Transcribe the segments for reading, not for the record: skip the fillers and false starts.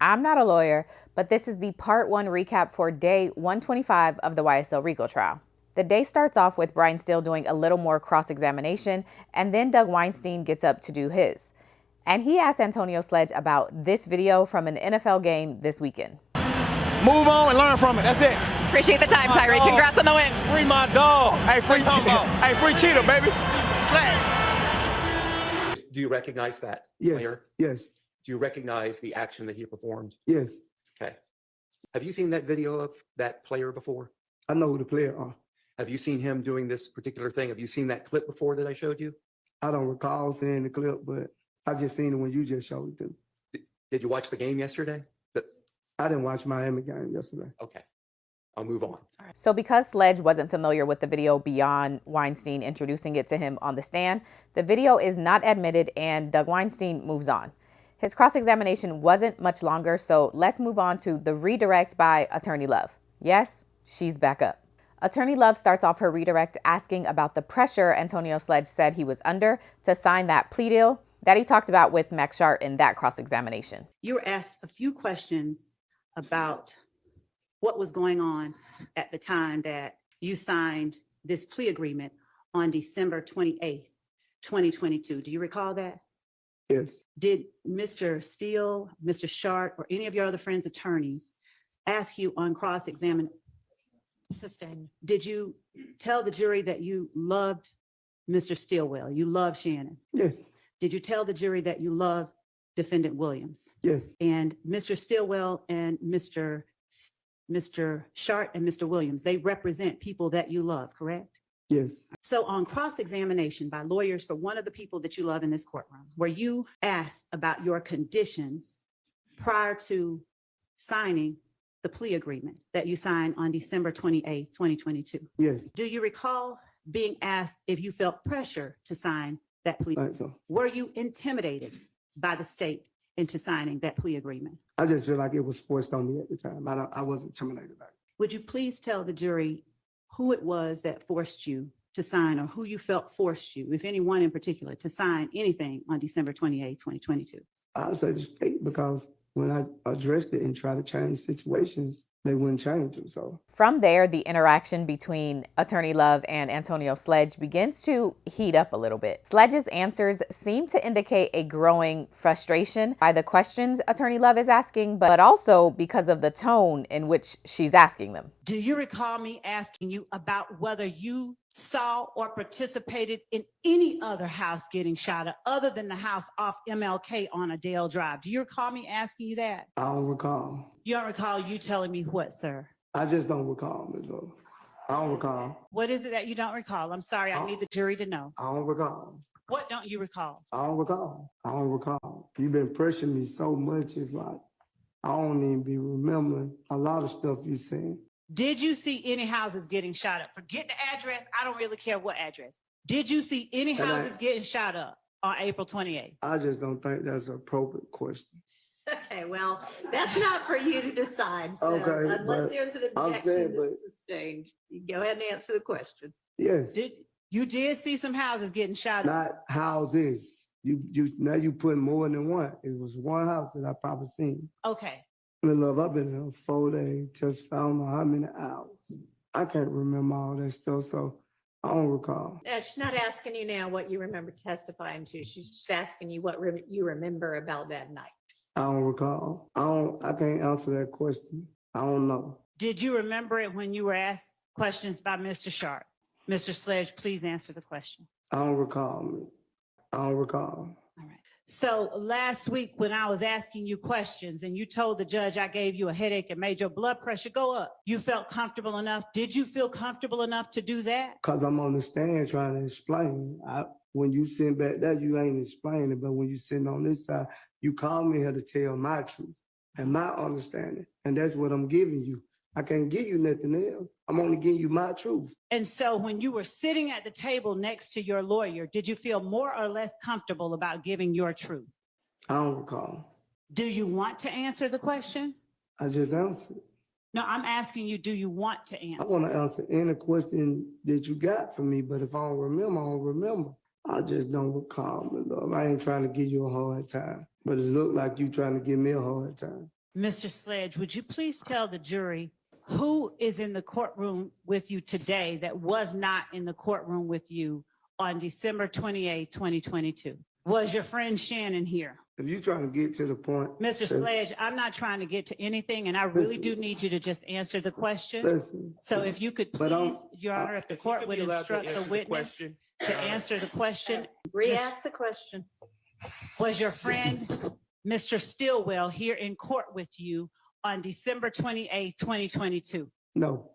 I'm not a lawyer, but this is the part 1 recap for day 125 of the YSL RICO trial. The day starts off with Brian Steele doing a little more cross-examination, and then Doug Weinstein gets up to do his. And he asked Antonio Sledge about this video from an NFL game this weekend. Move on and learn from it. That's it. Appreciate the time, Tyreek. Congrats on the win. Free my dog. Hey, free Cheetah. Hey, free Cheetah, baby. Sledge. Do you recognize that Yes. player? Yes. Do you recognize the action that he performed? Yes. Okay. Have you seen that video of that player before? I know who the player are. Have you seen him doing this particular thing? Have you seen that clip before that I showed you? I don't recall seeing the clip, but I just seen it when you just showed it to me. Did you watch the game yesterday? I didn't watch Miami game yesterday. Okay. I'll move on. So because Sledge wasn't familiar with the video beyond Weinstein introducing it to him on the stand, the video is not admitted and Doug Weinstein moves on. His cross-examination wasn't much longer, so let's move on to the redirect by Attorney Love. Yes, she's back up. Attorney Love starts off her redirect asking about the pressure Antonio Sledge said he was under to sign that plea deal that he talked about with Max Sharp in that cross-examination. You were asked a few questions about what was going on at the time that you signed this plea agreement on December 28th, 2022. Do you recall that? Yes. Did Mr. Steele, Mr. Sharp, or any of your other friends' attorneys ask you on cross-examination? Did you tell the jury that you loved Mr. Steele, you loved Shannon? Yes. Did you tell the jury that you loved Defendant Williams? Yes. And Mr. Stillwell and Mr. Sharp and Mr. Williams, they represent people that you love, correct? Yes. So on cross-examination by lawyers for one of the people that you love in this courtroom, were you asked about your conditions prior to signing the plea agreement that you signed on December 28th, 2022? Yes. Do you recall being asked if you felt pressure to sign that plea? I think so. Were you intimidated by the state into signing that plea agreement? I just feel like it was forced on me at the time. I wasn't intimidated by it. Would you please tell the jury who it was that forced you to sign, or who you felt forced you, if anyone in particular, to sign anything on December 28th, 2022? I would say the state, because when I addressed it and tried to change situations, they wouldn't change them. So from there, the interaction between Attorney Love and Antonio Sledge begins to heat up a little bit. Sledge's answers seem to indicate a growing frustration by the questions Attorney Love is asking, but also because of the tone in which she's asking them. Do you recall me asking you about whether you saw or participated in any other house getting shot up other than the house off MLK on Adele Drive? Do you recall me asking you that? I don't recall. You don't recall you telling me what, sir? I just don't recall, Ms. Lowe. I don't recall. What is it that you don't recall? I'm sorry, I need the jury to know. I don't recall. What don't you recall? I don't recall. I don't recall. You've been pressuring me so much, it's like I don't even be remembering a lot of stuff you said. Did you see any houses getting shot up? Forget the address. I don't really care what address. Did you see any houses getting shot up on April 28th? I just don't think that's an appropriate question. Okay, well, that's not for you to decide. So Okay, unless but there's an I'm objection saying, that's sustained, you go ahead and answer the question. Yes. You did see some houses getting shot up? Not houses. Now you put more than one. It was one house that I probably seen. Okay. Love, I've been there 4 days, just found how many hours. I can't remember all that stuff, so I don't recall. She's not asking you now what you remember testifying to. She's just asking you what you remember about that night. I don't recall. I can't answer that question. I don't know. Did you remember it when you were asked questions by Mr. Sharp? Mr. Sledge, please answer the question. I don't recall. I don't recall. All right. So last week when I was asking you questions and you told the judge I gave you a headache and made your blood pressure go up, you felt comfortable enough? Did you feel comfortable enough to do that? Because I'm on the stand trying to explain. When you sit back there, you ain't explaining, but when you sitting on this side, you call me here to tell my truth and my understanding. And that's what I'm giving you. I can't give you nothing else. I'm only giving you my truth. And so when you were sitting at the table next to your lawyer, did you feel more or less comfortable about giving your truth? I don't recall. Do you want to answer the question? I just answered. No, I'm asking you, do you want to answer? I want to answer any question that you got for me, but if I don't remember, I don't remember. I just don't recall, my love. I ain't trying to give you a hard time, but it looked like you trying to give me a hard time. Mr. Sledge, would you please tell the jury who is in the courtroom with you today that was not in the courtroom with you on December 28, 2022? Was your friend Shannon here? If you're trying to get to the point. Mr. Sledge, I'm not trying to get to anything, and I really do need you to just answer the question. Listen. So if you could But please, Your Honor, if the court would instruct the witness Question. to answer the question. Re-ask the question. Was your friend, Mr. Stillwell, here in court with you on December 28, 2022? No,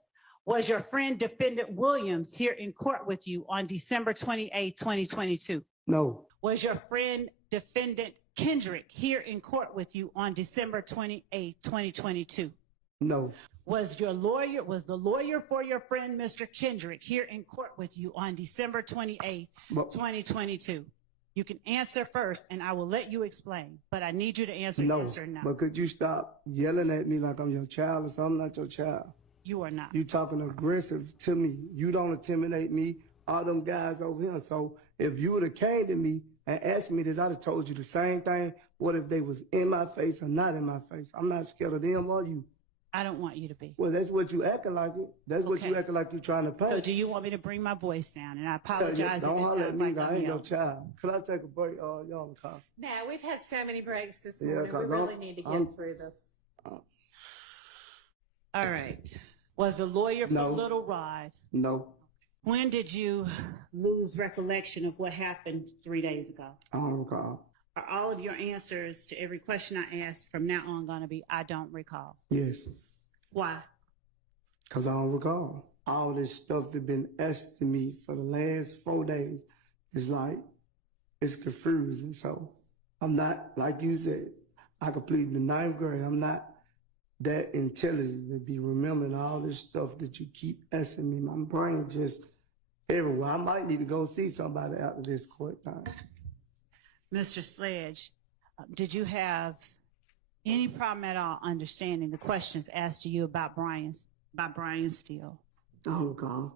Was your friend, Defendant Williams, here in court with you on December 28, 2022? no, Was your friend, Defendant Kendrick, here in court with you on December 28, 2022? no, Was the lawyer for your friend, Mr. Kendrick, here in court with you on December 28, But- 2022? You can answer first, and I will let you explain, but I need you to answer no. yes or no. But could you stop yelling at me like I'm your child or something? I'm not your child. You are not. You talking aggressive to me. You don't intimidate me. All them guys over here. So if you would have came to me and asked me this, I'd have told you the same thing. What if they was in my face or not in my face? I'm not scared of them or you. I don't want you to be. Well, that's what you acting like it. That's what you Okay. acting like you trying to pay. So do you want me to bring my voice down? And I Yeah, apologize don't if it holler at sounds me. like I I'm ain't your yelling. child. Could I take a break? Y'all on the car. No, we've had so many breaks this Yeah, morning. We 'cause really need to get through this. All right. Was the lawyer for No. Little Rod? No, When did you lose recollection of what happened 3 days ago? I don't recall. Are all of your answers to every question I ask from now on going to be, I don't recall? Yes, Why? because I don't recall. All this stuff that been asked to me for the last 4 days is like, it's confusing. So I'm not, like you said, I completed the 9th grade. I'm not that intelligent to be remembering all this stuff that you keep asking me. My brain just everywhere. I might need to go see somebody after this court time. Mr. Sledge, did you have any problem at all understanding the questions asked to you about Brian Steele? I don't recall.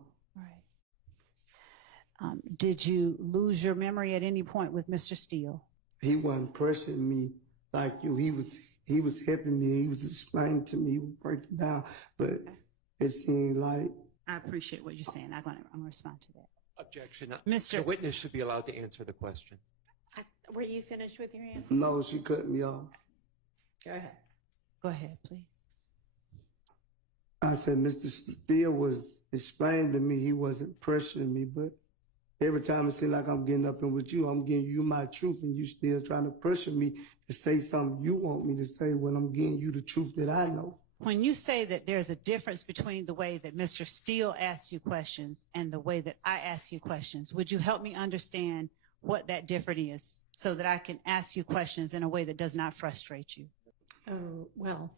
Right. Did you lose your memory at any point with Mr. Steele? He wasn't pressuring me like you. He was helping me. He was explaining to me. He was breaking down. But it seemed like I appreciate what you're saying. I'm going to respond to that. Objection. Mr. The witness should be allowed to answer the question. Were you finished with your answer? no, she cut me off. Go ahead. Go ahead, please. I said, Mr. Steele was explaining to me he wasn't pressuring me, but every time it seems like I'm getting up in with you, I'm giving you my truth, and you still trying to pressure me to say something you want me to say when I'm giving you the truth that I know. When you say that there's a difference between the way that Mr. Steele asks you questions and the way that I ask you questions, would you help me understand what that difference is so that I can ask you questions in a way that does not frustrate you? Oh, well,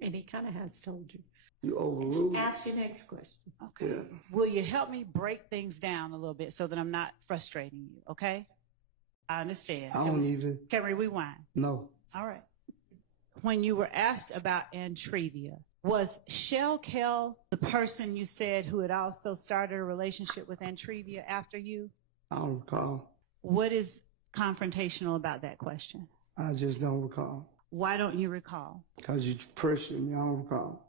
and he kind of has told you. You overruled. Ask your next question. Okay. Yeah. Will you help me break things down a little bit so that I'm not frustrating you? Okay. I understand. I don't even Can we rewind? know. All right. When you were asked about Antrevia, was Shell Kell the person you said who had also started a relationship with Antrevia after you? I don't recall. What is confrontational about that question? I just don't recall. Why don't you recall? Because you pressured me. I don't recall.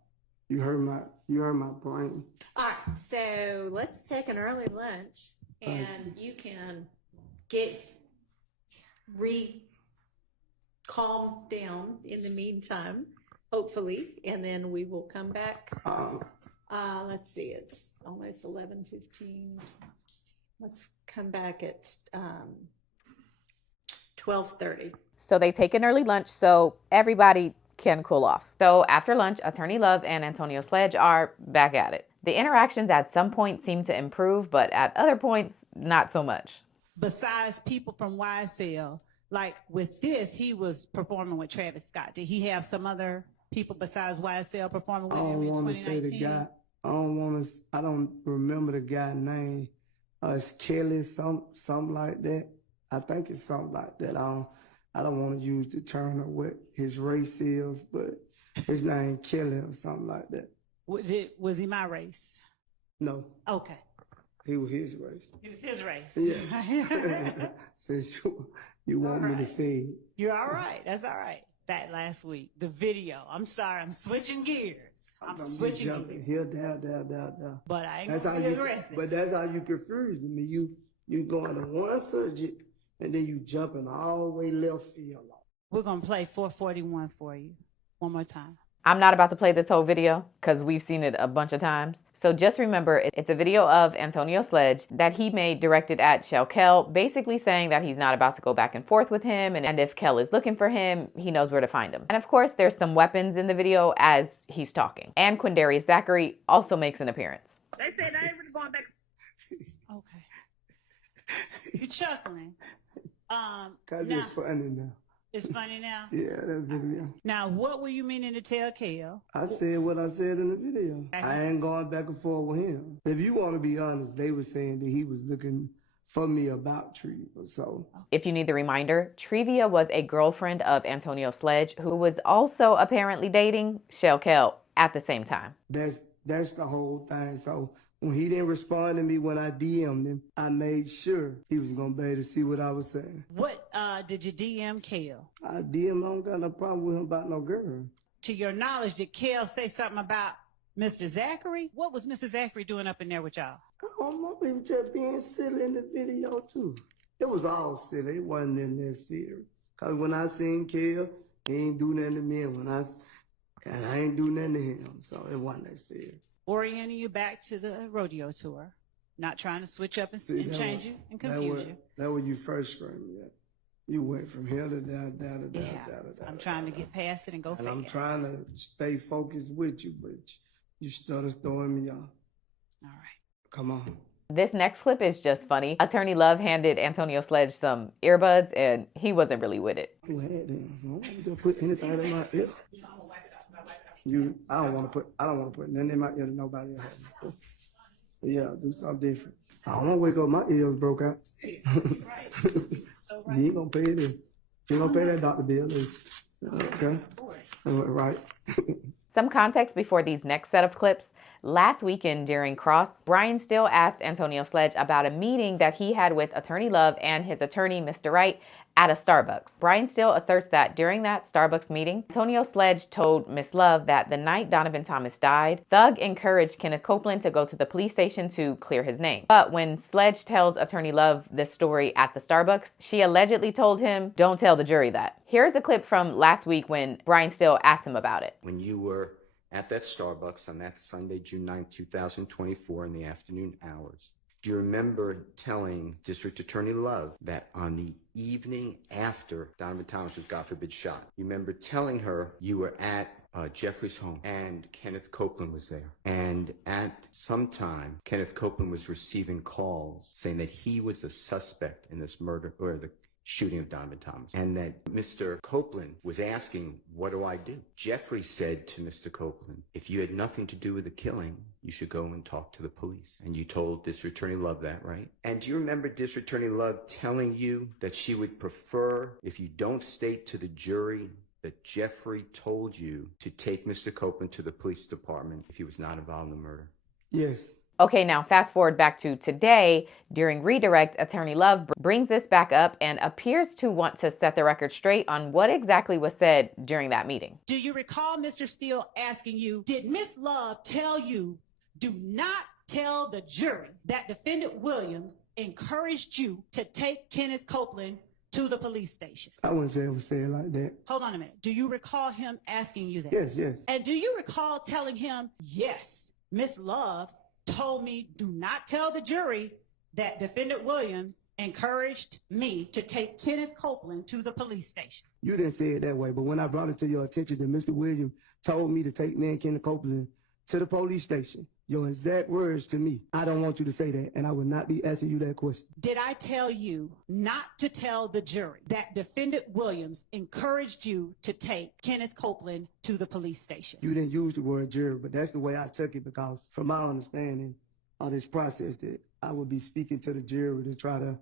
You hurt my brain. All right, so let's take an early lunch and you can calm down in the meantime, hopefully, and then we will come back. Let's see, it's almost 11:15. Let's come back at 12:30. So they take an early lunch so everybody can cool off. So after lunch, Attorney Love and Antonio Sledge are back at it. The interactions at some point seem to improve, but at other points, not so much. Besides people from YSL, like with this, he was performing with Travis Scott. Did he have some other people besides YSL performing with I him don't in want to say 2019? the guy. I don't remember the guy's name. It's Kelly, something like that. I think it's something like that. I don't want to use the term of what his race is, but his name Kelly or something like that. Was he my race? No, Okay. he was his race. It was his race. Yeah. Since you want me to say it. You're all right. That's all right. that last week. The video. I'm sorry, I'm switching gears. I'm switching jumping gears. here, down. But I ain't That's gonna how be you. aggressive. But that's how you confuse me. You going to one subject and then you jumping all the way left field. We're gonna play 441 for you one more time. I'm not about to play this whole video because we've seen it a bunch of times. So just remember, it's a video of Antonio Sledge that he made directed at Kell, basically saying that he's not about to go back and forth with him. And if Kell is looking for him, he knows where to find him. And of course, there's some weapons in the video as he's talking. And Quindarius Zachary also makes an appearance. They said I ain't really going back. Okay. You're chuckling. Cause now, it's funny now. it's funny now. Yeah, that video. Now, what were you meaning to tell Kell? I said what I said in the video. I ain't going back and forth with him. If you want to be honest, they were saying that he was looking for me about Treva. So if you need the reminder, Trevia was a girlfriend of Antonio Sledge, who was also apparently dating Kell at the same time. that's the whole thing. So when he didn't respond to me when I DM'd him, I made sure he was gonna be able to see what I was saying. What did you DM Kell? I DM, I don't got no problem with him about no girl. To your knowledge, did Kell say something about Mr. Zachary? What was Mr. Zachary doing up in there with y'all? I don't know, he was just being silly in the video too. It was all silly. It wasn't in that serious. Cause when I seen Kell, he ain't do nothing to me, and I ain't do nothing to him. So it wasn't that serious. Orienting you back to the rodeo tour, not trying to switch up and change you and confuse you. That was you first screaming at. You went from here to down. I'm trying to get past it and go And fast. I'm trying to stay focused with you, but you started throwing me off. All right. Come on. This next clip is just funny. Attorney Love handed Antonio Sledge some earbuds and he wasn't really with it. Who had them? I don't want to put anything in my ear. I don't want to put nothing in my ear that nobody else. Yeah, do something different. I don't want to wake up my ears broke out. You ain't gonna pay this. You ain't gonna pay that doctor bill. Okay. Right. Some context before these next set of clips. Last weekend during Cross, Brian Still asked Antonio Sledge about a meeting that he had with Attorney Love and his attorney, Mr. Wright, at a Starbucks. Brian Still asserts that during that Starbucks meeting, Antonio Sledge told Miss Love that the night Donovan Thomas died, Thug encouraged Kenneth Copeland to go to the police station to clear his name. But when Sledge tells Attorney Love this story at the Starbucks, she allegedly told him, "Don't tell the jury that." Here's a clip from last week when Brian Still asked him about it. When you were at that Starbucks on that Sunday, June 9, 2024 in the afternoon hours, do you remember telling District Attorney Love that on the evening after Donovan Thomas was, God forbid, shot, you remember telling her you were at Jeffrey's home and Kenneth Copeland was there? And at some time, Kenneth Copeland was receiving calls saying that he was the suspect in this murder or the shooting of Donovan Thomas, and that Mr. Copeland was asking, what do I do? Jeffrey said to Mr. Copeland, if you had nothing to do with the killing, you should go and talk to the police. And you told District Attorney Love that, right? And do you remember District Attorney Love telling you that she would prefer if you don't state to the jury that Jeffrey told you to take Mr. Copeland to the police department if he was not involved in the murder? Yes. Okay, now fast forward back to today. During redirect, Attorney Love brings this back up and appears to want to set the record straight on what exactly was said during that meeting. Do you recall Mr. Steele asking you, did Miss Love tell you, do not tell the jury that Defendant Williams encouraged you to take Kenneth Copeland to the police station? I wouldn't say it was said like that. Hold on a minute. Do you recall him asking you that? Yes. And do you recall telling him, yes, Miss Love told me do not tell the jury that Defendant Williams encouraged me to take Kenneth Copeland to the police station? You didn't say it that way, but when I brought it to your attention that Mr. Williams told me to take me and Kenneth Copeland to the police station, your exact words to me, I don't want you to say that, and I would not be asking you that question. Did I tell you not to tell the jury that Defendant Williams encouraged you to take Kenneth Copeland to the police station? You didn't use the word jury, but that's the way I took it, because from my understanding of this process that I would be speaking to the jury to try to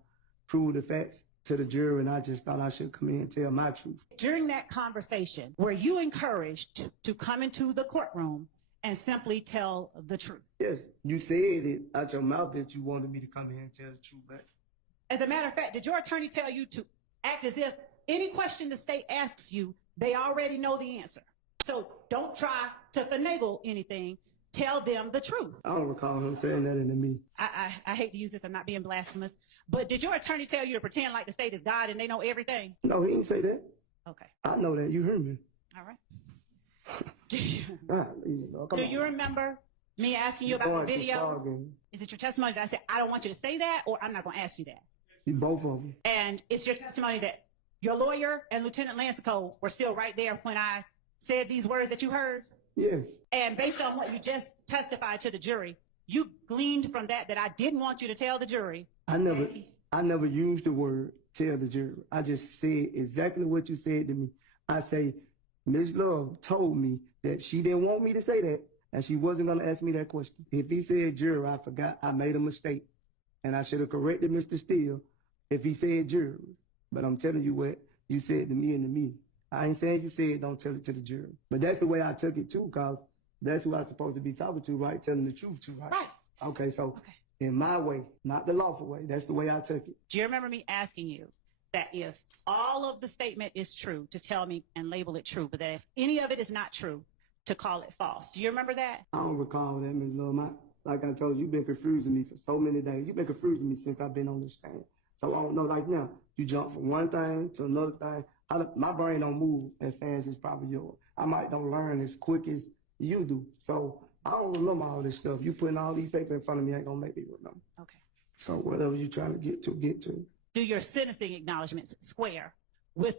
prove the facts to the jury, and I just thought I should come in and tell my truth. During that conversation, were you encouraged to come into the courtroom and simply tell the truth? Yes, you said it out your mouth that you wanted me to come here and tell the truth, but as a matter of fact, did your attorney tell you to act as if any question the state asks you, They already know the answer. So don't try to finagle anything. Tell them the truth. I don't recall him saying that into me. I hate to use this. I'm not being blasphemous. But did your attorney tell you to pretend like the state is God and they know everything? No, he didn't say that. Okay. I know that. You heard me. All right. Do you on. remember me asking you about Going the too video? far again. Is it your testimony that I said, I don't want you to say that, or I'm not going to ask you that? Both of them. And it's your testimony that your lawyer and Lieutenant Lansico were still right there when I said these words that you heard? Yes. And based on what you just testified to the jury, you gleaned from that I didn't want you to tell the jury. I never used the word tell the jury. I just said exactly what you said to me. I say, Ms. Love told me that she didn't want me to say that, and she wasn't going to ask me that question. If he said juror, I forgot I made a mistake, and I should have corrected Mr. Steele if he said juror. But I'm telling you what you said to me and to me. I ain't saying you said don't tell it to the jury. But that's the way I took it too, because that's who I'm supposed to be talking to, right? Telling the truth to, right? Right. Okay, so in my way, not the lawful way, that's the way I took it. Do you remember me asking you that if all of the statement is true, to tell me and label it true, but that if any of it is not true, to call it false? Do you remember that? I don't recall that, Ms. Love. Like I told you, you've been confusing me for so many days. You've been confusing me since I've been on this stand. So I don't know, like now, you jump from one thing to another thing. My brain don't move as fast as probably yours. I might don't learn as quick as you do. So I don't remember all this stuff. You putting all these papers in front of me ain't gonna make me remember. Okay. So whatever you trying to get to. Do your sentencing acknowledgments square with,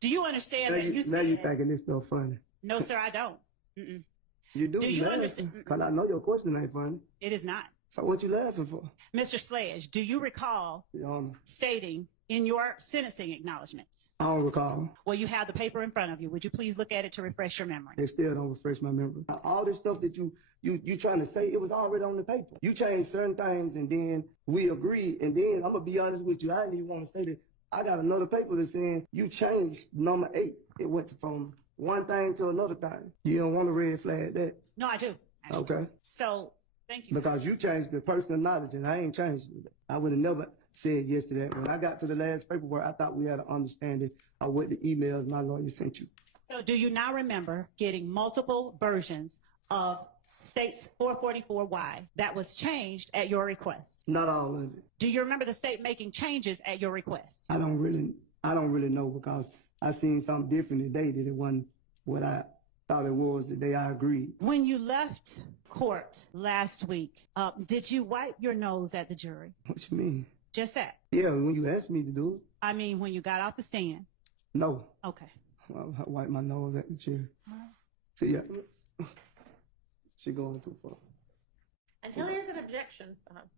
do you understand that you said? Now you thinking this stuff funny. No, sir, I don't. Mm-mm. You do. Do you understand? Because I know your question ain't funny. It is not. So what you laughing for? Mr. Sledge, do you recall Your Honor, stating in your sentencing acknowledgments? I don't recall. Well, you have the paper in front of you. Would you please look at it to refresh your memory? It still don't refresh my memory. All this stuff that you trying to say, it was already on the paper. You changed certain things and then we agreed. And then I'm going to be honest with you. I didn't even want to say that. I got another paper that's saying you changed number 8. It went from one thing to another thing. You don't want to red flag that. No, I do. Actually. Okay. So, thank you. Because you changed the personal knowledge and I ain't changed it. I would have never said yes to that. When I got to the last paperwork, I thought we had an understanding of what the emails my lawyer sent you. So do you now remember getting multiple versions of State's 444Y that was changed at your request? Not all of it. Do you remember the state making changes at your request? I don't really know because I seen something different today that it wasn't what I thought it was the day I agreed. When you left court last week, did you wipe your nose at the jury? What you mean? Just that. Yeah, when you asked me to do it. I mean, when you got off the stand. No. Okay. Well, I wiped my nose at the chair. See, yeah. She going too far. Until there's an objection,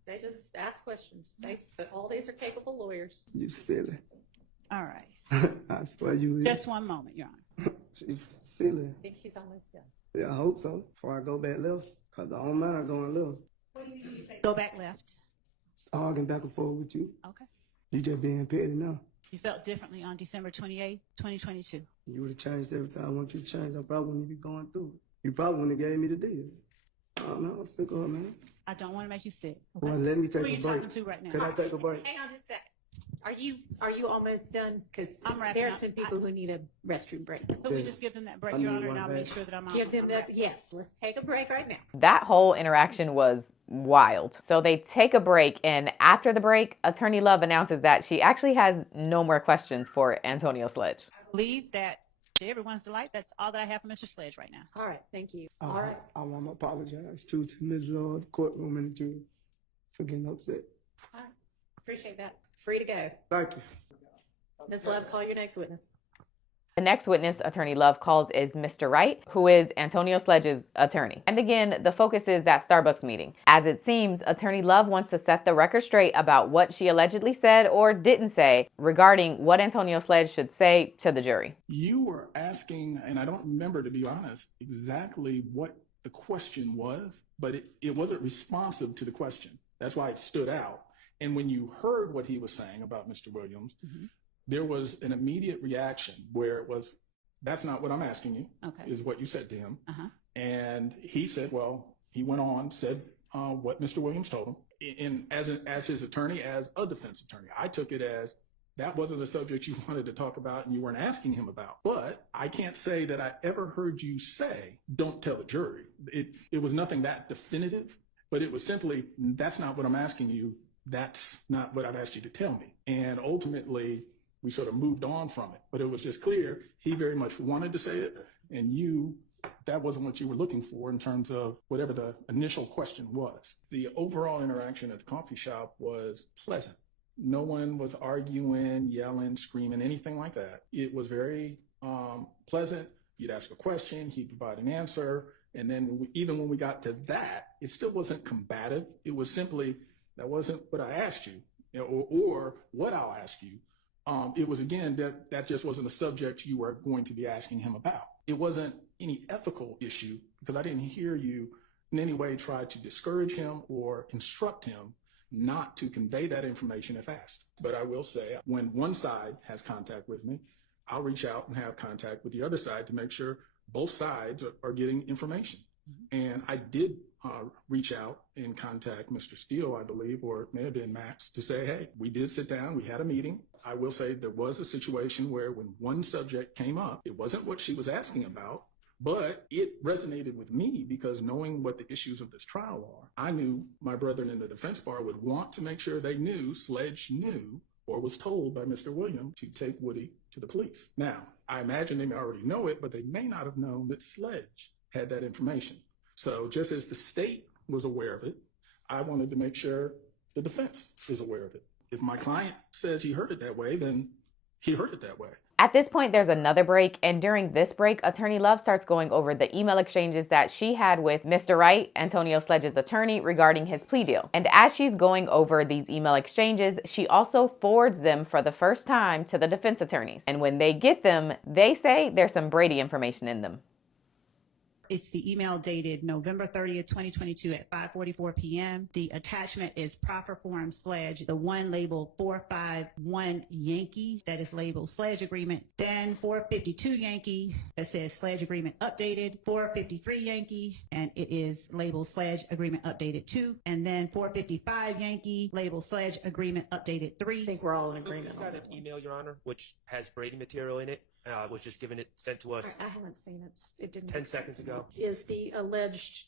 they just ask questions. But all these are capable lawyers. You silly. All right. I swear you is. Just one moment, Your Honor. She's silly. I think she's almost done. Yeah, I hope so. Before I go back left. Because I don't mind going left. What do you mean you say go back left? Arguing back and forth with you. Okay. You just being petty now. You felt differently on December 28, 2022. You would have changed everything I want you to change. I probably wouldn't be going through it. You probably wouldn't have gave me the deal. Oh, no, I'm sick of her, man. I don't want to make you sick. Okay? Well, let me take Who are you a break. talking to right now? Could I take a break? Hang on just a second. Are you almost done? Because I'm wrapping there are up. some people who need a restroom break. Could we just give them that break, I Your need Honor, and one I'll make back. sure that I'm on. Give them I'm that. wrapping up. Yes, let's take a break right now. That whole interaction was wild. So they take a break, and after the break, Attorney Love announces that she actually has no more questions for Antonio Sledge. I believe that to everyone's delight, that's all that I have for Mr. Sledge right now. All right, thank you. All right. I want to apologize to Ms. Lord, the courtroom, and the jury for getting upset. All right. Appreciate that. Free to go. Thank you. Ms. Love, call your next witness. The next witness Attorney Love calls is Mr. Wright, who is Antonio Sledge's attorney. And again, the focus is that Starbucks meeting. As it seems, Attorney Love wants to set the record straight about what she allegedly said or didn't say regarding what Antonio Sledge should say to the jury. You were asking, and I don't remember, to be honest, exactly what the question was, but it wasn't responsive to the question. That's why it stood out. And when you heard what he was saying about Mr. Williams, there was an immediate reaction where it was, that's not what I'm asking you, Okay. is what you said to him. And he said, well, he went on, said what Mr. Williams told him. And as his attorney, as a defense attorney, I took it as that wasn't a subject you wanted to talk about and you weren't asking him about. But I can't say that I ever heard you say, don't tell the jury. It was nothing that definitive, but it was simply, that's not what I'm asking you. That's not what I've asked you to tell me. And ultimately, we sort of moved on from it. But it was just clear he very much wanted to say it, and that wasn't what you were looking for in terms of whatever the initial question was. The overall interaction at the coffee shop was pleasant. No one was arguing, yelling, screaming, anything like that. It was very pleasant. You'd ask a question, he'd provide an answer. And then even when we got to that, it still wasn't combative. It was simply, that wasn't what I asked you, or what I'll ask you. It was, again, that just wasn't a subject you were going to be asking him about. It wasn't any ethical issue, because I didn't hear you in any way try to discourage him or instruct him not to convey that information if asked. But I will say, when one side has contact with me, I'll reach out and have contact with the other side to make sure both sides are getting information. And I did reach out and contact Mr. Steele, I believe, or it may have been Max, to say, hey, we did sit down, we had a meeting. I will say there was a situation where when one subject came up, it wasn't what she was asking about, but it resonated with me because knowing what the issues of this trial are, I knew my brethren in the defense bar would want to make sure they knew, Sledge knew, or was told by Mr. William to take Woody to the police. Now, I imagine they may already know it, but they may not have known that Sledge had that information. So just as the state was aware of it, I wanted to make sure the defense is aware of it. If my client says he heard it that way, then he heard it that way. At this point, there's another break, and during this break, Attorney Love starts going over the email exchanges that she had with Mr. Wright, Antonio Sledge's attorney, regarding his plea deal. And as she's going over these email exchanges, she also forwards them for the first time to the defense attorneys. And when they get them, they say there's some Brady information in them. It's the email dated November 30th, 2022 at 5:44 p.m. The attachment is proffer form Sledge, the one labeled 451 Yankee that is labeled Sledge agreement, then 452 Yankee that says Sledge agreement updated, 453 Yankee, and it is labeled Sledge agreement updated 2, and then 455 Yankee labeled Sledge agreement updated 3. I think we're all in We agreement just on got an that one. email, Your Honor, which has Brady material in it. Was just sent to us I haven't seen it. It didn't. 10 make seconds sense. ago. Is the alleged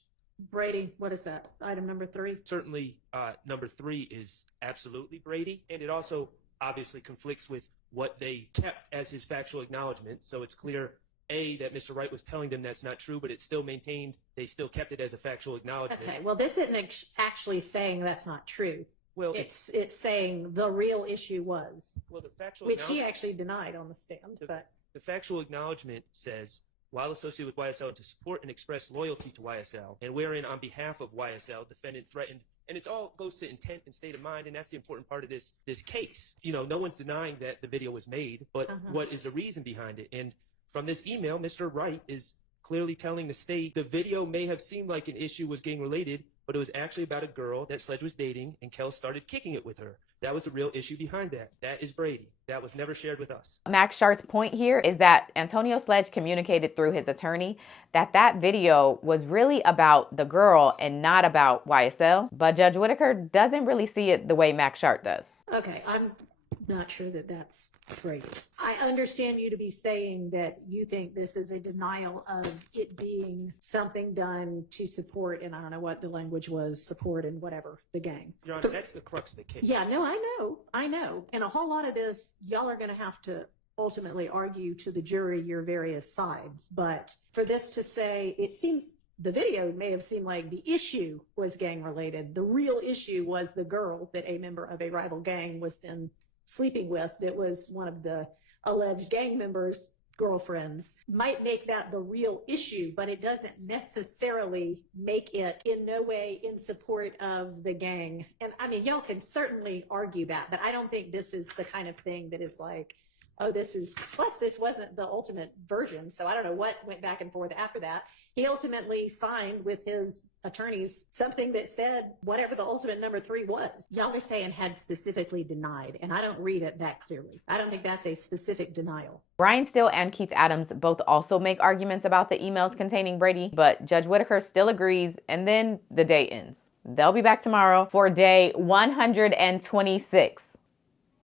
Brady, what is that? Item number 3? Certainly, number 3 is absolutely Brady, and it also obviously conflicts with what they kept as his factual acknowledgement. So it's clear, A, that Mr. Wright was telling them that's not true, but it's still maintained, they still kept it as a factual acknowledgement. Okay, well, this isn't actually saying that's not true. Well, It's saying the real issue was, well, the factual which he acknowledgement- actually denied on the stand, but. The factual acknowledgement says, while associated with YSL, to support and express loyalty to YSL, and wherein on behalf of YSL, defendant threatened, and it all goes to intent and state of mind, and that's the important part of this case. You know, no one's denying that the video was made, but what is the reason behind it? And from this email, Mr. Wright is clearly telling the state the video may have seemed like an issue was gang related, but it was actually about a girl that Sledge was dating, and Kel started kicking it with her. That was the real issue behind that. That is Brady. That was never shared with us. Max Shart's point here is that Antonio Sledge communicated through his attorney that video was really about the girl and not about YSL. But Judge Whitaker doesn't really see it the way Max Shart does. Okay, I'm not sure that that's Brady. I understand you to be saying that you think this is a denial of it being something done to support, and I don't know what the language was, support and whatever, the gang. Your Honor, that's the crux of the case. Yeah, no, I know. And a whole lot of this, y'all are going to have to ultimately argue to the jury your various sides. But for this to say, it seems the video may have seemed like the issue was gang related. The real issue was the girl that a member of a rival gang was then sleeping with, that was one of the alleged gang members' girlfriends, might make that the real issue, but it doesn't necessarily make it in no way in support of the gang. And I mean, y'all can certainly argue that, but I don't think this is the kind of thing that is like, oh, plus this wasn't the ultimate version. So I don't know what went back and forth after that. He ultimately signed with his attorneys something that said whatever the ultimate number 3 was. Y'all are saying had specifically denied, and I don't read it that clearly. I don't think that's a specific denial. Brian Steele and Keith Adams both also make arguments about the emails containing Brady, but Judge Whitaker still agrees, and then the day ends. They'll be back tomorrow for day 126.